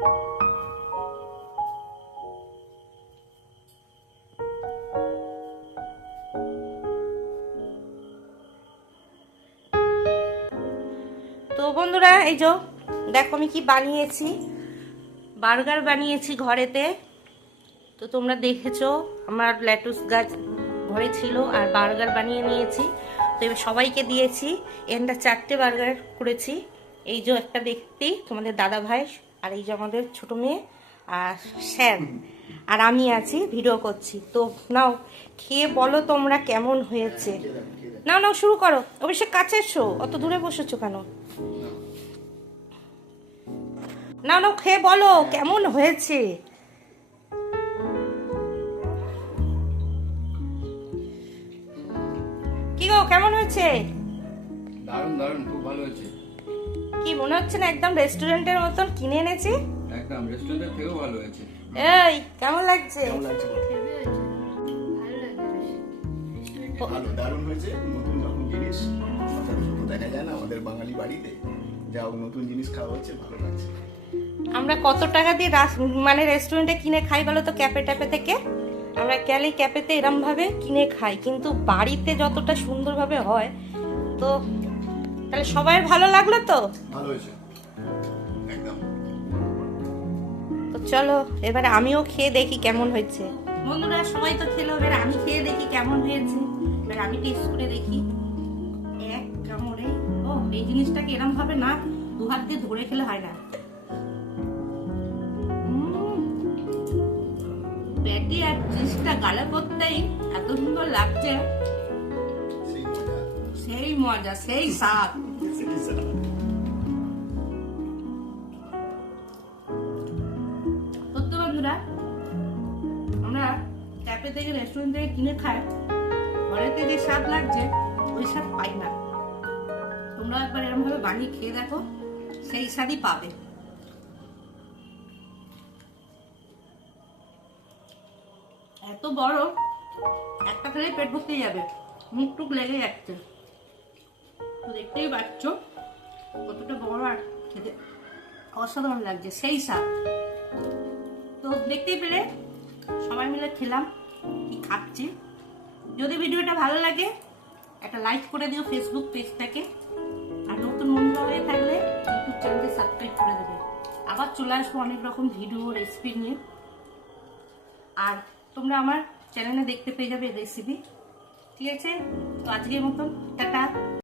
তো বন্ধুরা, এই যে দেখো আমি কি বানিয়েছি, বার্গার বানিয়েছি ঘরেতে। তো তোমরা দেখেছো আমার লেটুস গাছ ঘরে ছিল আর বার্গার বানিয়ে নিয়েছি। তো এবার সবাইকে দিয়েছি। এখানটা 4টে বার্গার করেছি। এই যে একটা ব্যক্তি তোমাদের দাদা ভাই, আর এই যে আমাদের ছোট মেয়ে আর শ্যাম, আর আমি আছি ভিডিও করছি। তো নাও খেয়ে বলো তোমরা কেমন হয়েছে। নাও নাও শুরু করো। অবশ্যই কাছে এসো, অত দূরে বসেছো কেন? নাও নাও খেয়ে বলো কেমন হয়েছে। কি গো, কেমন হয়েছে? দারুণ দারুণ, খুব ভালো হয়েছে। কি মনে হচ্ছে না একদম রেস্টুরেন্টের মতন কিনে এনেছি? একদম রেস্টুরেন্টের থেকেও ভালো হয়েছে। এই কেমন লাগছে? ভালো, দারুণ হয়েছে। নতুন রকম জিনিস সচরাচর তো দেখা যায় না আমাদের বাঙালি বাড়িতে। যা হোক, নতুন জিনিস খাওয়া হচ্ছে, ভালো লাগছে। আমরা কত টাকা দিয়ে মানে রেস্টুরেন্টে কিনে খাই বলো তো, ক্যাফে ট্যাপে থেকে? আমরা গেলে ক্যাফেতে এরম ভাবে কিনে খাই, কিন্তু বাড়িতে যতটা সুন্দরভাবে হয়। তো তাহলে সবাই ভালো লাগলো তো? ভালো হয়েছে একদম। তো চলো এবারে আমিও খেয়ে দেখি কেমন হয়েছে। বন্ধুরা সবাই তো খেলো, এবার আমি খেয়ে দেখি কেমন হয়েছে। এবার আমি টেস্ট করে দেখি এক কামড়ে। ও, এই জিনিসটাকে এরম ভাবে না দু হাত দিয়ে ধরে খেলে হয় না। প্যাটি আর চিজটা গালে করতেই এত সুন্দর লাগছে। সেই মজা, সেই স্বাদ। সত্যি বন্ধুরা, আমরা ক্যাফে থেকে রেস্টুরেন্ট থেকে কিনে খাই, ঘরেতে যে স্বাদ লাগছে ওই স্বাদ পাই না। তোমরা একবার এরকম ভাবে বানিয়ে খেয়ে দেখো, সেই স্বাদই পাবে। এত বড়, একটা খেলে পেট ভর্তি যাবে, মুখ টুক লেগে যাচ্ছে। তো দেখতেই পাচ্ছ কতটা বড়, আর খেতে অসাধারণ লাগছে, সেই স্বাদ। তো দেখতেই পেলে সবাই মিলে খেলাম, কি খাচ্ছি। যদি ভিডিওটা ভালো লাগে একটা লাইক করে দিও ফেসবুক পেজটাকে, আর নতুন বন্ধুরা হয়ে থাকলে ইউটিউব চ্যানেলটি সাবস্ক্রাইব করে দেবে। আবার চলে আসবো অনেক রকম ভিডিও রেসিপি নিয়ে, আর তোমরা আমার চ্যানেলে দেখতে পেয়ে যাবে রেসিপি। ঠিক আছে, তো আজকের মতন টাটা।